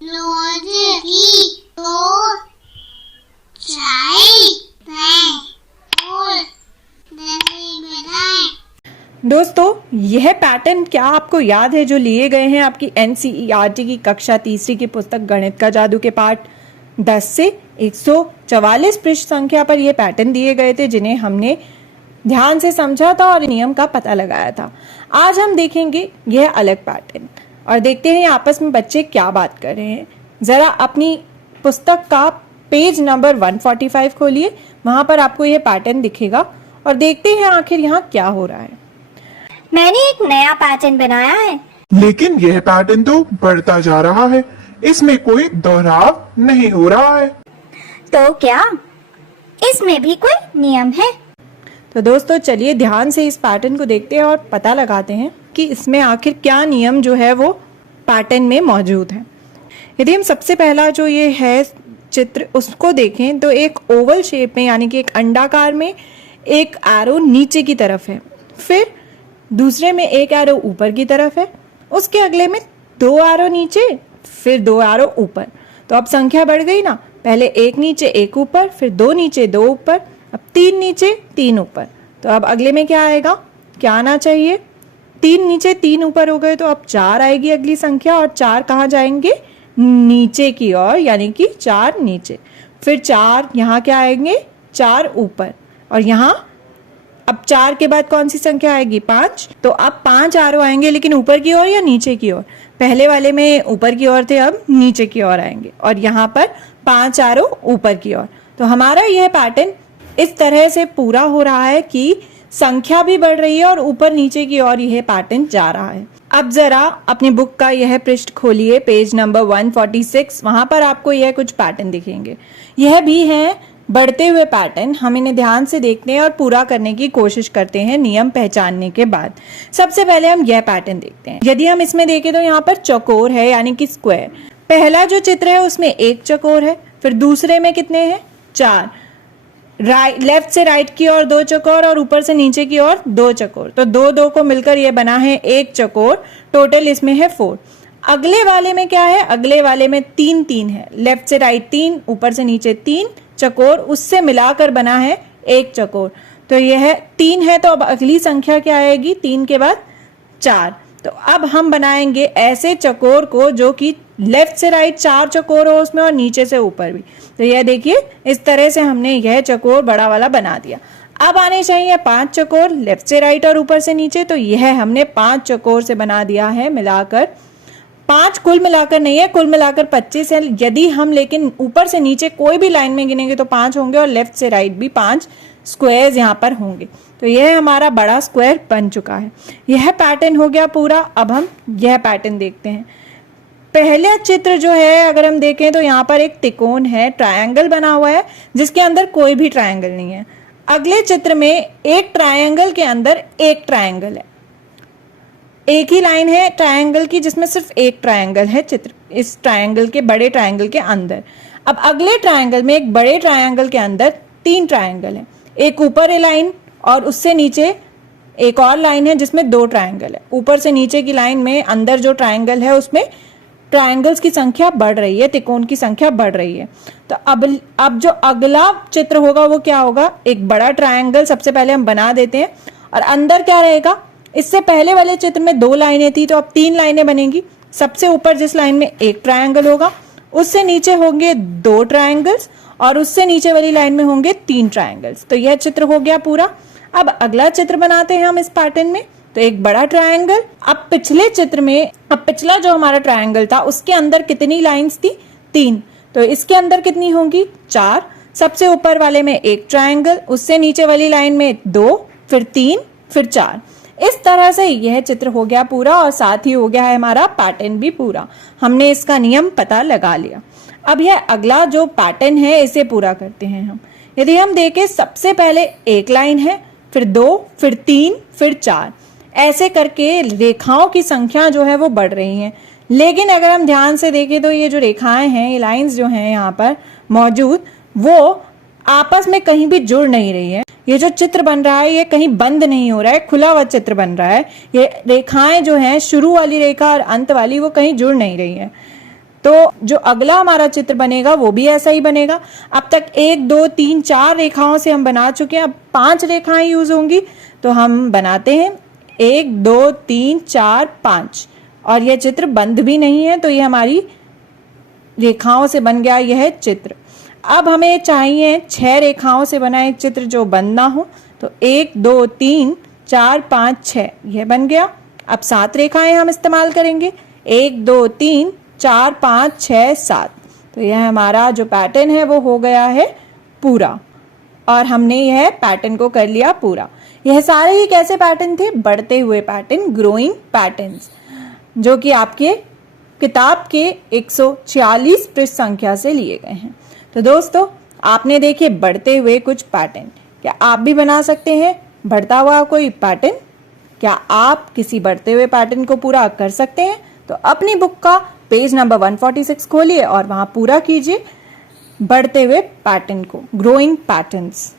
रोज दो चाय और दोस्तों, यह पैटर्न क्या आपको याद है जो लिए गए हैं आपकी एनसीईआरटी की कक्षा तीसरी की पुस्तक गणित का जादू के पाठ 10 से 144 पृष्ठ संख्या पर यह पैटर्न दिए गए थे, जिन्हें हमने ध्यान से समझा था और नियम का पता लगाया था। आज हम देखेंगे यह अलग पैटर्न और देखते हैं आपस में बच्चे क्या बात कर रहे हैं। जरा अपनी पुस्तक का पेज नंबर 145 खोलिए, वहां पर आपको यह पैटर्न दिखेगा और देखते हैं आखिर यहाँ क्या हो रहा है। मैंने एक नया पैटर्न बनाया है, लेकिन यह पैटर्न तो बढ़ता जा रहा है, इसमें कोई दोहराव नहीं हो रहा है। तो क्या इसमें भी कोई नियम है? तो दोस्तों, चलिए ध्यान से इस पैटर्न को देखते हैं और पता लगाते हैं कि इसमें आखिर क्या नियम जो है वो पैटर्न में मौजूद है। यदि हम सबसे पहला जो ये है चित्र उसको देखें तो एक ओवल शेप में, यानी कि एक अंडाकार में एक एरो नीचे की तरफ है, फिर दूसरे में एक एरो ऊपर की तरफ है, उसके अगले में 2 एरो नीचे, फिर 2 एरो ऊपर। तो अब संख्या बढ़ गई ना, पहले एक नीचे एक ऊपर, फिर 2 नीचे 2 ऊपर, अब 3 नीचे 3 ऊपर। तो अब अगले में क्या आएगा, क्या आना चाहिए, 3 नीचे 3 ऊपर हो गए, तो अब 4 आएगी अगली संख्या, और 4 कहाँ जाएंगे, नीचे की ओर, यानी कि 4 नीचे, फिर 4 यहाँ क्या आएंगे, 4 ऊपर, और यहाँ अब 4 के बाद कौन सी संख्या आएगी, 5। तो अब 5 एरो आएंगे, लेकिन ऊपर की ओर या नीचे की ओर, पहले वाले में ऊपर की ओर थे, अब नीचे की ओर आएंगे, और यहाँ पर 5 एरो ऊपर की ओर। तो हमारा यह पैटर्न इस तरह से पूरा हो रहा है कि संख्या भी बढ़ रही है और ऊपर नीचे की ओर यह पैटर्न जा रहा है। अब जरा अपनी बुक का यह पृष्ठ खोलिए, पेज नंबर 146, वहां पर आपको यह कुछ पैटर्न दिखेंगे। यह भी है बढ़ते हुए पैटर्न, हम इन्हें ध्यान से देखते हैं और पूरा करने की कोशिश करते हैं नियम पहचानने के बाद। सबसे पहले हम यह पैटर्न देखते हैं। यदि हम इसमें देखें तो यहाँ पर चौकोर है, यानी कि स्क्वायर। पहला जो चित्र है उसमें एक चौकोर है, फिर दूसरे में कितने हैं, 4, लेफ्ट से राइट की ओर 2 चौकोर और ऊपर से नीचे की ओर 2 चौकोर। तो 2 को मिलकर यह बना है एक चौकोर, टोटल इसमें है 4। अगले वाले में क्या है, अगले वाले में 3 है, लेफ्ट से राइट 3, ऊपर से नीचे 3 चौकोर, उससे मिलाकर बना है एक चौकोर। तो यह 3 है, तो अब अगली संख्या क्या आएगी, 3 के बाद 4। तो अब हम बनाएंगे ऐसे चौकोर को जो कि लेफ्ट से राइट 4 चौकोर हो उसमें और नीचे से ऊपर भी। तो यह देखिए, इस तरह से हमने यह चौकोर बड़ा वाला बना दिया। अब आने चाहिए 5 चौकोर, लेफ्ट से राइट और ऊपर से नीचे। तो यह हमने 5 चौकोर से बना दिया है, मिलाकर 5 कुल मिलाकर नहीं है, कुल मिलाकर 25 है। यदि हम लेकिन ऊपर से नीचे कोई भी लाइन में गिनेंगे तो 5 होंगे, और लेफ्ट से राइट भी 5 स्क्वायर्स यहाँ पर होंगे। तो यह हमारा बड़ा स्क्वायर बन चुका है। यह पैटर्न हो गया पूरा। अब हम यह पैटर्न देखते हैं। पहला चित्र जो है अगर हम देखें तो यहाँ पर एक त्रिकोण है, ट्रायंगल बना हुआ है, जिसके अंदर कोई भी ट्रायंगल नहीं है। अगले चित्र में एक ट्रायंगल के अंदर एक ट्रायंगल है, एक ही लाइन है ट्रायंगल की जिसमें सिर्फ एक ट्रायंगल है चित्र, इस ट्रायंगल के बड़े ट्रायंगल के अंदर। अब अगले ट्रायंगल में एक बड़े ट्रायंगल के अंदर 3 ट्रायंगल है, एक ऊपर है लाइन और उससे नीचे एक और लाइन है जिसमें 2 ट्रायंगल है। ऊपर से नीचे की लाइन में अंदर जो ट्रायंगल है उसमें ट्रायंगल्स की संख्या बढ़ रही है, त्रिकोण की संख्या बढ़ रही है। तो अब जो अगला चित्र होगा वो क्या होगा, एक बड़ा ट्रायंगल सबसे पहले हम बना देते हैं, और अंदर क्या रहेगा, इससे पहले वाले चित्र में 2 लाइनें थी, तो अब 3 लाइनें बनेंगी। सबसे ऊपर जिस लाइन में एक ट्रायंगल होगा उससे नीचे होंगे 2 ट्रायंगल्स, और उससे नीचे वाली लाइन में होंगे 3 ट्रायंगल्स। तो यह चित्र हो गया पूरा। अब अगला चित्र बनाते हैं हम इस पैटर्न में। तो एक बड़ा ट्रायंगल। अब पिछले चित्र में, अब पिछला जो हमारा ट्रायंगल था उसके अंदर कितनी लाइंस थी, 3। तो इसके अंदर कितनी होंगी, 4। सबसे ऊपर वाले में एक ट्रायंगल, उससे नीचे वाली लाइन में 2, फिर 3, फिर 4। इस तरह से यह चित्र हो गया पूरा, और साथ ही हो गया है हमारा पैटर्न भी पूरा। हमने इसका नियम पता लगा लिया। अब यह अगला जो पैटर्न है इसे पूरा करते हैं हम। यदि हम देखें, सबसे पहले एक लाइन है, फिर 2, फिर 3, फिर 4, ऐसे करके रेखाओं की संख्या जो है वो बढ़ रही है। लेकिन अगर हम ध्यान से देखें तो ये जो रेखाएं हैं, ये लाइंस जो हैं यहाँ पर मौजूद, वो आपस में कहीं भी जुड़ नहीं रही है। ये जो चित्र बन रहा है ये कहीं बंद नहीं हो रहा है, खुला हुआ चित्र बन रहा है। ये रेखाएं जो हैं, शुरू वाली रेखा और अंत वाली, वो कहीं जुड़ नहीं रही है। तो जो अगला हमारा चित्र बनेगा वो भी ऐसा ही बनेगा। अब तक 1 2 3 4 रेखाओं से हम बना चुके हैं, अब 5 रेखाएं यूज होंगी। तो हम बनाते हैं 1 2 3 4 5, और यह चित्र बंद भी नहीं है, तो ये हमारी रेखाओं से बन गया यह चित्र। अब हमें चाहिए 6 रेखाओं से बना एक चित्र जो बंद ना हो, तो 1 2 3 4 5 6 यह बन गया। अब 7 रेखाएं हम इस्तेमाल करेंगे, 1 2 3 4 5 6 7। तो यह हमारा जो पैटर्न है वो हो गया है पूरा, और हमने यह पैटर्न को कर लिया पूरा। यह सारे ही कैसे पैटर्न थे? बढ़ते हुए पैटर्न, ग्रोइंग पैटर्न्स, जो कि आपके किताब के 146 पृष्ठ संख्या से लिए गए हैं। तो दोस्तों, आपने देखे बढ़ते हुए कुछ पैटर्न। क्या आप भी बना सकते हैं बढ़ता हुआ कोई पैटर्न? क्या आप किसी बढ़ते हुए पैटर्न को पूरा कर सकते हैं? तो अपनी बुक का पेज नंबर 146 खोलिए और वहां पूरा कीजिए बढ़ते हुए पैटर्न को, ग्रोइंग पैटर्न्स।